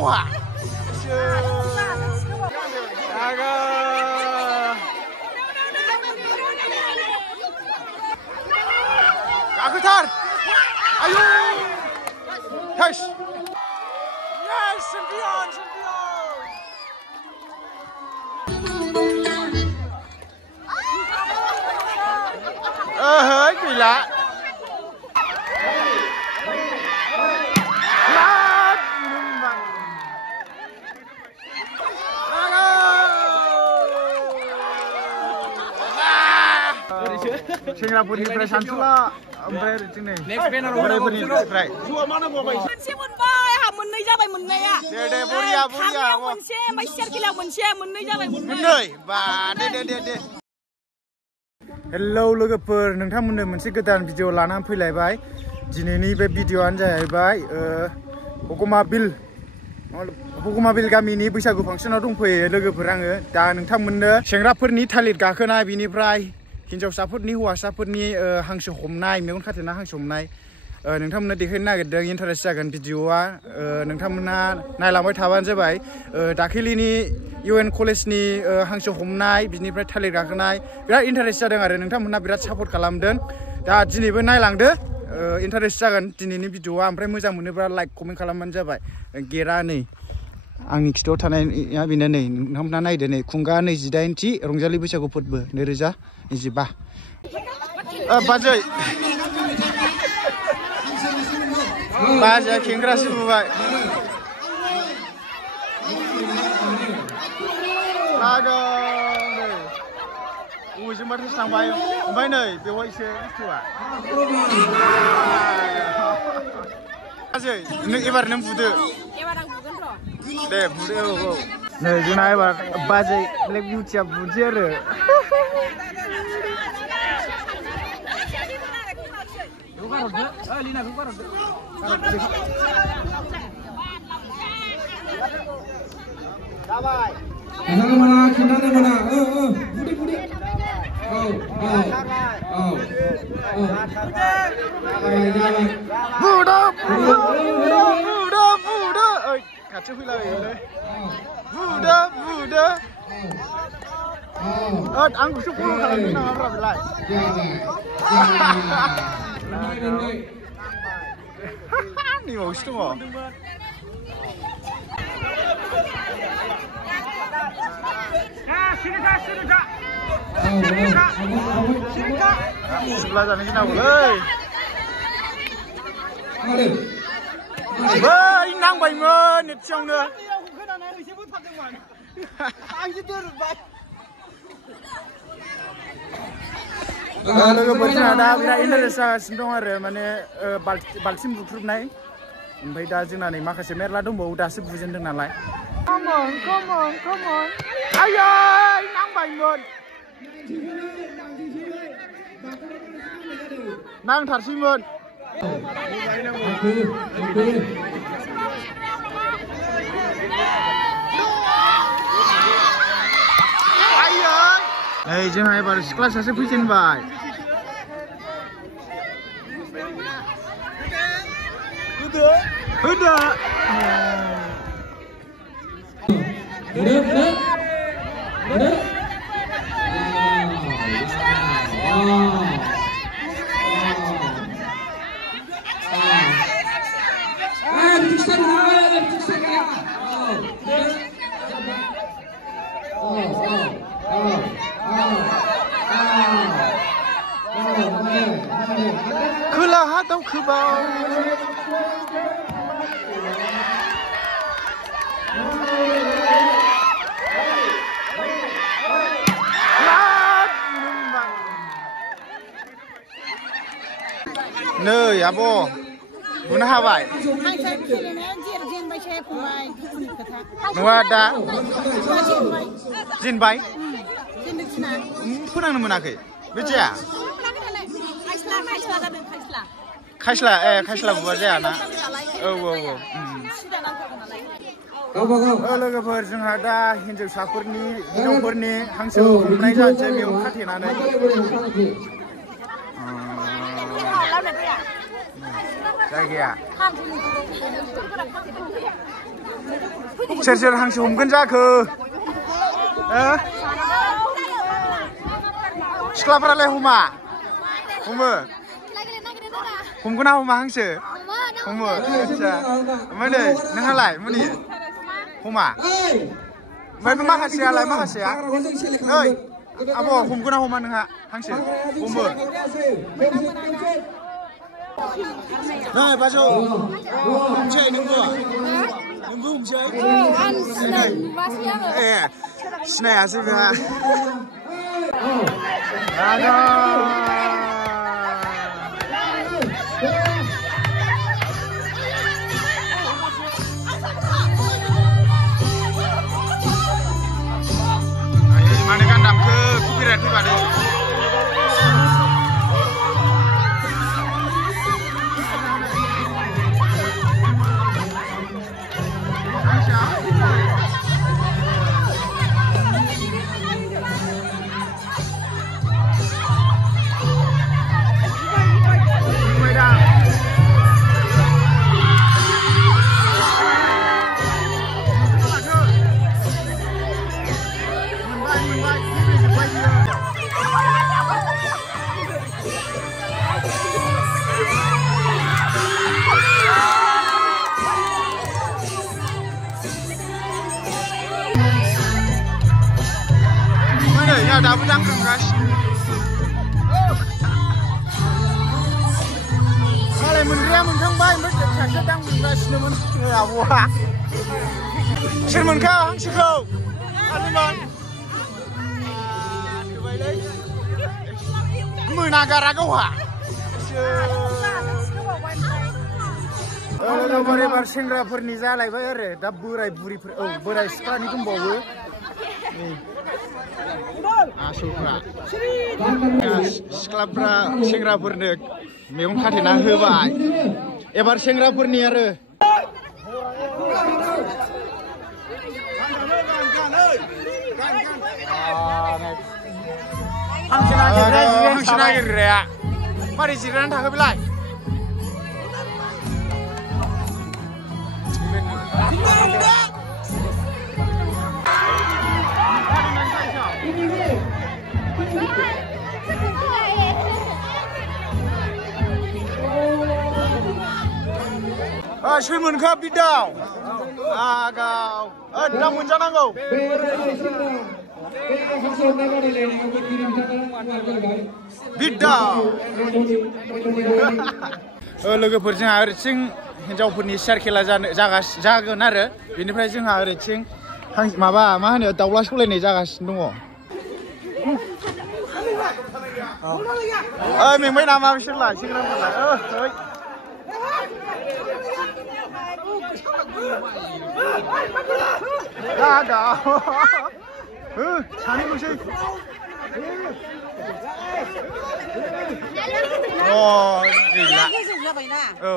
दावहा गाखोथार आयु हेस yes champion hơi gila सेंग्राफोरनिफ्राय सानसुला ओमफ्राय जोंनि बोरायफोरनिफ्राय मोनसे मोनबाय आहा मोननै जाबाय मोननाया दे बरिया मोनसे ओमफ्राय सेरकिलाव मोनसे मोननै जाबाय मोननै बा दे हेलौ लोगोफोर नोंथांमोननो मोनसे गोदान भिडिअ लानानै फैलायबाय दिनैनि बे भिडिअआनो जाहैबाय हगमाबिल गामिनि बैसागु फांसनाव दंफैयो लोगोफोर आङो दा नोंथांमोननो सेंग्राफोरनि थालिर गाखोनाय बिनिफ्राय हिन्जावसाफोरनि हौवासाफोरनि हांसो हमनाय मेगन खाथेना हांसो हमनाय नोंथांमोननो देखायनो नागिरदों इन्टारेस्ट जागोन भिडिअआ नोंथांमोना नायलांबाय थाबानो जाबाय दाखालिनि UN कलेजनि हांसो हमनाय बिनिफ्राय थालिर गाखोनाय बिराद इन्टारेस्ट जादों आरो नोंथांमोना बिराद सापर्ट खालामदों दा दिनैबो नायलांदो इन्टारेस्ट जागोन दिनैनि भिडिअआ ओमफ्राय मोजां मोनोब्ला लाइक कमेन्ट खालामबानो जाबाय गेरा नै आंनि खिथायाव थानाया बेनो नै नोंथांमोना नायदो नै खुंगा 28थि रंजालि बैसागु फोरबो 2025 बाजैया खेंग्रा सुबाय बबेजोंबाथो थांबाय ओमफ्राय नै बेवहायसो बुस्थुआ बाजै एबार नों बुदो दे बुदो औ नै जोंना एबार बाजै ब्लेक बिउटिया बुदो आरो जाबाय mana kinane mana budi buda खाथियाव फैलाबायोलै बुदा आंखौसो फल' खालामदों नामाब्रा बेलाय नैबावसो दङ सिब्ला जानो गिनांगौलै बै नांबायमोन एसेयावनो लोगोफोर जोंहा दा बिराद इन्टारेस्ट जागासिनो दं आरो माने बाल्थिं बुख्रुबनाय ओमफ्राय दा जोंना नै माखासे मेरला दंबावो दासो बुजेनदों नालाय Come on. Ayay, नांबायमोन नांथारसैमोन नै जोंहा एबार सिख्ला सासे फैजेनबाय होदो खोलाहा दावखोबाव नै आब' बुनो हाबाय नङा दा जेनबाय फोनांनो मोनाखै बे जाया खायस्ला बुबा जायाना औ लोगोफोर जोंहा दा हिन्जावफोरनि हांसो हमनाय जानोसै बेयाव खाथेनानै जायगाया सोर सोर हांसो हमगोन जाखो सिख्लाफोरालाय हमा हमो हमगोन ना हमा हांसो हमो आदसा ओमफ्राय नै नोंहालाय मुनि हमा ओमफ्राय माखासेयालाय माखासेया नै आब' हमगोन ना हमा नोंहा हांसो हमो नै बाजौ हमसै नोंबो हमसै ए सिनायासै बेहा माने गान्दामखौ copyright फैबादो dapat dangkring guys. Kalau menria mentang baik mereka saya dangkring guys teman. Ya wah. Sirman kau, sirkau. Anuman. Menagara kau ha. Lebar sengra perniza lagi bayar. Dah burai buri, oh burai sekarang itu bawa. Asupra, सिख्लाफ्रा सेंग्राफोरनो मैगं खाथेना होबाय एबार सेंग्राफोरनि आरो हांसो नागिरग्राया मारै जिरायनानै थाखो बेलाय सोर मोनखो बिदाव आगाव दा मोनजानांगौ बिदाव लोगोफोर जोंहा ओरैथिं हिनजावफोरनि सियार खेला जागोन आरो बेनिफ्राय जोंहा ओरैथिं माबा मा होनो दाउला सौलायनाय जागासिनो दङ मेंबाय नामा बिसोरलाय सेंग्राफोरलाय सानैल'सै गैला औ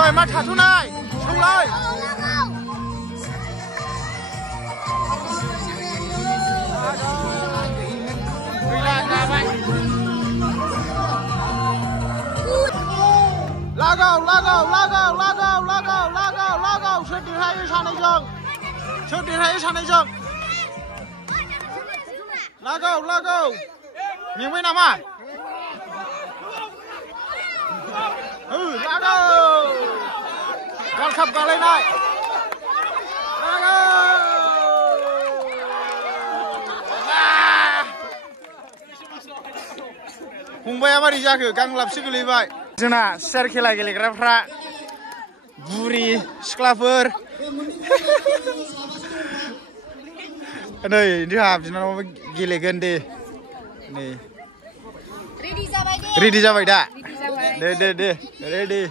ओइ मा थाथ'नाय सौलाय गैला जाबाय लागाव लागाव लागाव लागाव लागाव लागाव लागाव सोर देरहायो सानैजों लागाव लागाव मेंबाय नामा लागाव गालखाब गालायनाय फंबाया मारै जाखो गांलाबसो गोलैबाय जोंना सियार खेला गेलेग्राफ्रा बुरि सिख्लाफोर नै जोंहा बिनानावबो गेलेगोन दे नै रेडि जाबाय दा दे रेडि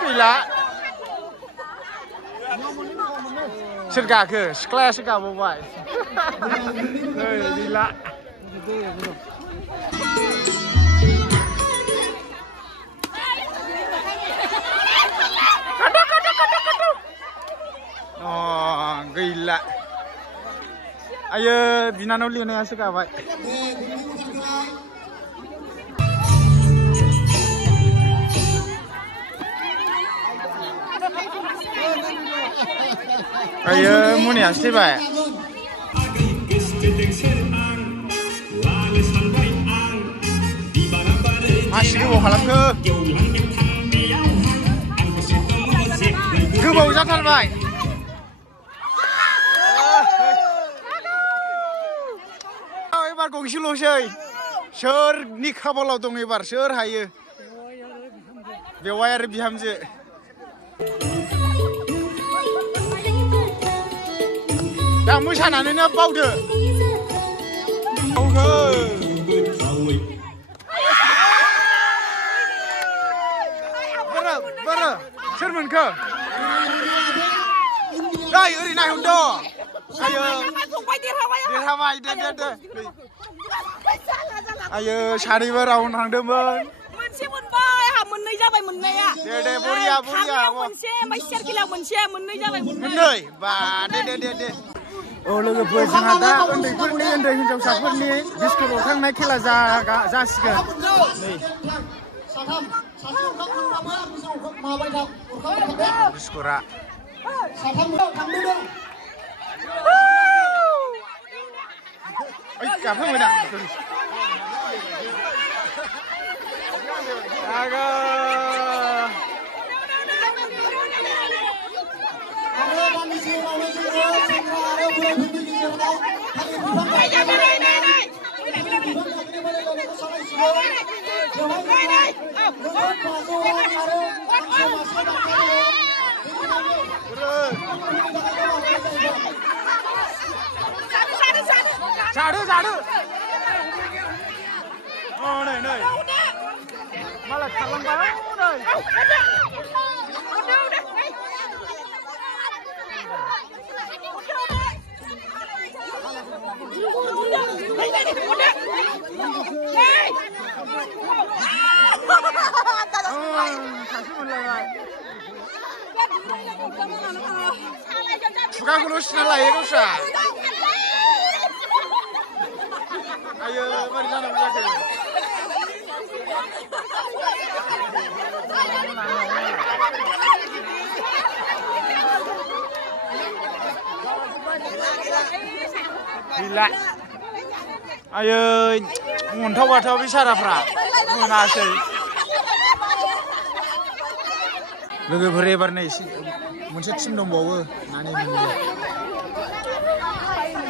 गैला सोर गाखो सिख्लायासो गाबावबाय गैला गैला आयै बिनानाव लिरनायासो गाबाय ayo Munia's थैबाय मासि गोबाव खालामखो गोबाव जाथारबाय एबार गंसेल'सै सोरनि खाफालाव दं एबार सोर हायो बेवाइ आरो बिहामजो दा मोसानानैनो बावदो बारा सोर मोनखो ओइ ओरै नायहरद' आयो देरहाबाय दे आयो सानैबो राउन्ड थांदोंमोन मोनसे मोनबाय आहा मोननै जाबाय मोननाया दे बरिया मोनसे ओमफ्राय सेरकिलाव मोनसे मोननै जाबाय मोननै बा दे औ लोगोफोर जोंहा दा उन्दै हिनजावसाफोरनि बिस्कुट अरखांनाय खेला जासिगोन बिस्कुटआ गाबहांबाय दा जादो नै मालाय खालामबाय खुगाखौल' सिना लायो गावस्रा ayo mari जानांगौ जाखो gila ayo मोनथाव बिसाराफ्रा मोनासै लोगोफोर एबार नै मोनसे टिम दंबावो नानि मोननो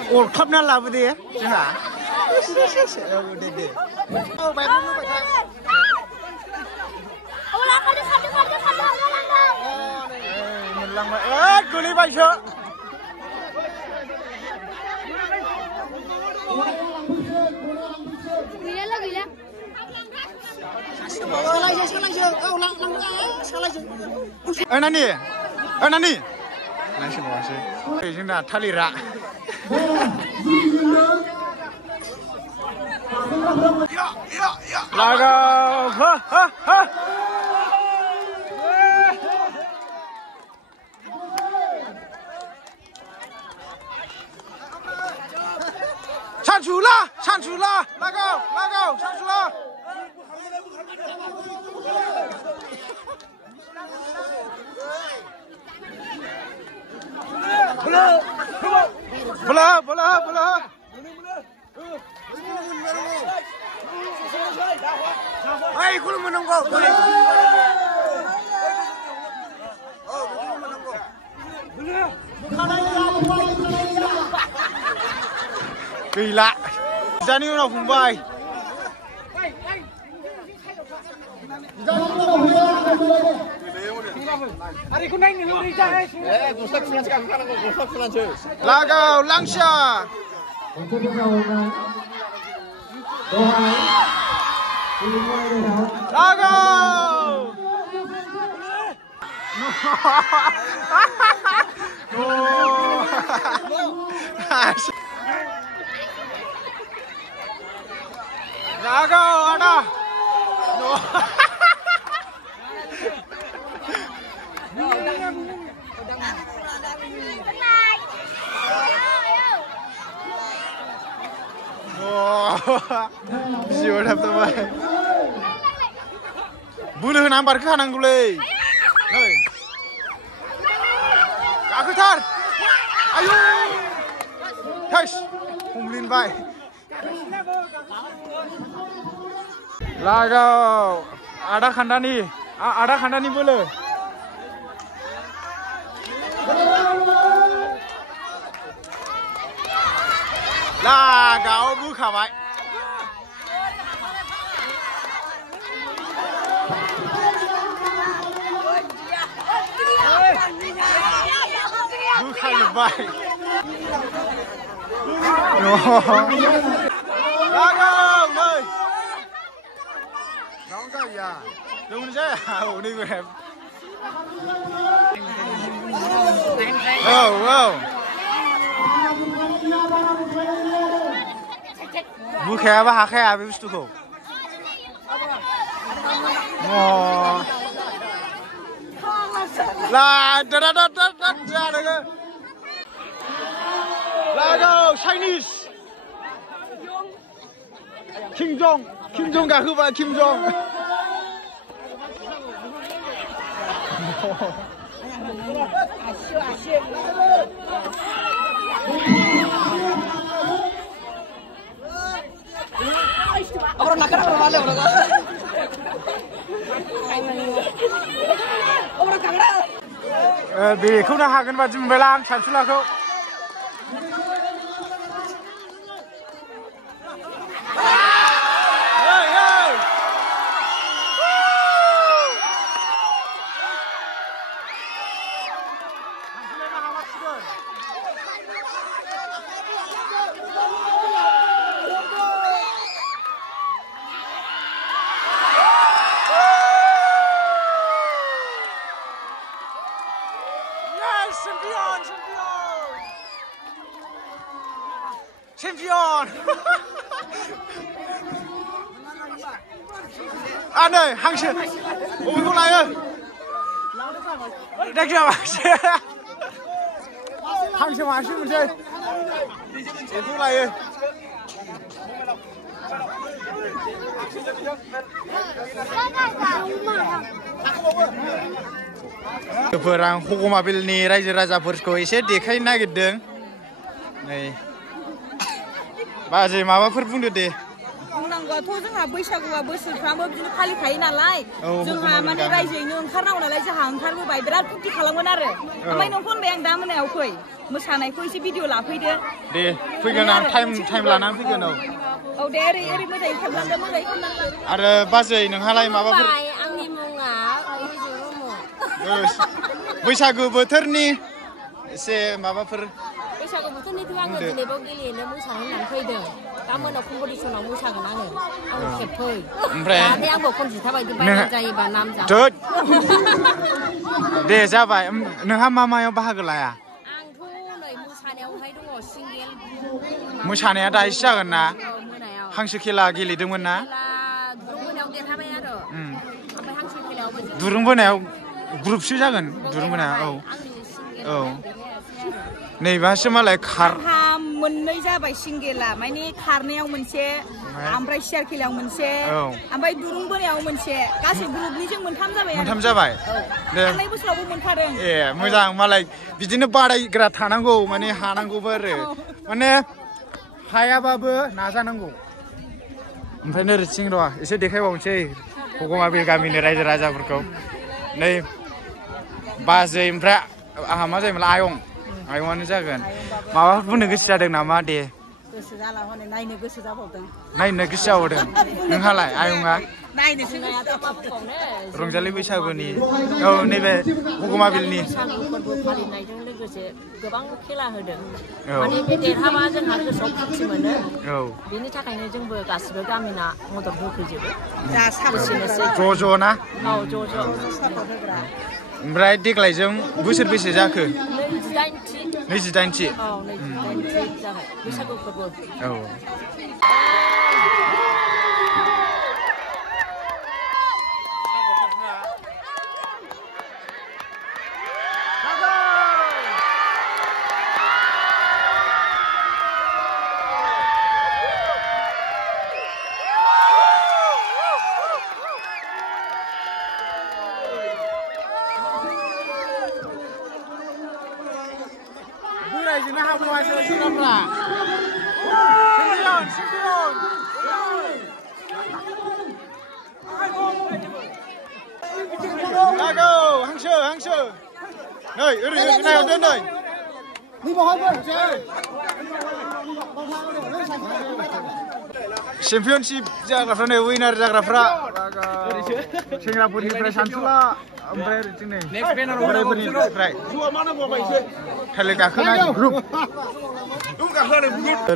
अरख्लाबना लाबोदे जोंहा दे मोनलांबाय गोलैबायसो नानि नांसोबावासै जोंना थालिरा लागाव सानसुला लागाव सानसुला बोला Ay, kulo menunggu. Gila. Jani udah fumbai. Lagau langsya. Lagau. Lagau ada. बिजियाव थाबथाबाय बोलो होनानै बारखो हानांगौलै नै गाखोथार आयु थैस हमलिनबाय लागाव आधा खान्दानि बोलो लागाव बोखाबाय बोखाजोब्बाय लागाव नै रावनो जाया लोंनो जाया औ नैबे औ बोखायाबा हाखाया बे बुस्थुखौ लागाव चाइनिस किम जं गाखोबाय किम जं बेखौनो हागोन बादि मोनबायला आं सानसुलाखौ चेम्पियन नै हांसो बबेखौ लायो जायखिया हांसो मासे मोनसै बेखौ लायो आं हगमाबिलनि रायजो राजाफोरखौ एसे देखायनो नागिरदों नै बाजै माबाफोर बुंदो दे बुंनांगौआथ' जोंहा बैसागुआ बोसोरफ्रामबो बिदिनो फालिखायो नालाय जोंहा माने रायजोयैनो ओंखारनांगौ नालाय जोंहा ओंखारबोबाय बिराद फुरथि खालामगोन आरो ओमफ्राय नोंखौ होनबाय आं दा मोनायाव फै मोसानायखौ एसे भिडिअ लाफैदो दे फैगोन आं टाइम लानानै फैगोन औ दे ओरै मोजाङै खालामदो मोजाङै खालामदो आरो बाजै नोंहालाय माबाफोर आंनि मुङा बैसागु बोथोरनि एसे माबाफोर बैसागु बोथोरनिथ' आङो दिनै बाव गेलेनो मोसानो होननानै फैदों दा मोनाव कम्पिटिसनाव मोसागोन आङो खेबफै ओमफ्राय आंबो खनजिथा बायदि बायनानै जायोबा नाम जा दे जाबाय नोंहा मा मायाव बाहागो लाया आंथ' नै मोसानायावहाय दङ सिंगेल मोसानाया दायोसो जागोन ना हांसो खेला गेलेदोंमोन ना दुरुं बोनायाव देरहाबाय आरो ओमफ्राय हांसो खेलायावबो दुरुं बोनायाव ग्रुपसो जागोन दुरुं बोनायाव औ नैबासो मालाय मोननै जाबाय सिंगेला माने खारनायाव मोनसे ओमफ्राय सियार खेलायाव मोनसे ओमफ्राय दुरुं बोनायाव मोनसे गासै ग्रुपनिजों मोनथाम जाबाय थांनाय बोसोरावबो मोनखादों ए मोजां मालाय बिदिनो बादायग्रा थानांगौ माने हानांगौबो आरो माने हायाबाबो नाजानांगौ ओमफ्राय नोरसिं र' एसे देखायबावनोसै हगमाबिल गामिनि रायजो राजाफोरखौ नै बाजै ओमफ्राय आंहा मा जायोमोन आयंआनो जागोन माबाफोर बुंनो गोसो जादों नामा दे गोसो जाला हनै नायनो गोसो जाबावदों नायनो गोसो जाबावदों नोंहालाय आयंआ नायनोसो रंजालि बैसागुनि औ नैबे हगमाबिलनि बैसागु फोरबो फालिनायजों लोगोसे गोबां खेला होदों माने बे देरहाबा जोंहा गोसोआव खुसि मोनो बेनि थाखायनो जोंबो गासिबो गामिना मदद होफैजोबो ज' ना औ ज' ओमफ्राय देग्लायजों बोसोरबेसे जाखो 28थि औ 28थि जाबाय बैसागु फोरबो औ muasal Singapura. Champion. Go, Hangshou. Nơi, này ở trên đây. Championship जाग्राफ्रा नै विनार जाग्राफ्रा सेंग्राफोरनिफ्राय सानसुला ओमफ्राय जोंनि बोराइफोरनिफ्राय थालिर गाखोनाय ग्रुप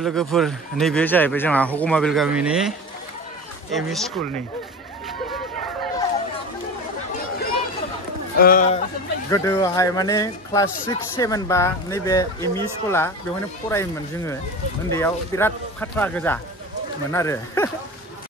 लोगोफोर नैबे जाहैबाय जोंहा हगमाबिल गामिनि एमइ स्कुलनि गोदोहाय माने क्लास 6, 7 बा नैबे एमइ स्कुला बेवहायनो फरायोमोन जोङो उन्दैयाव बिराद फाथ्रा गोजामोन आरो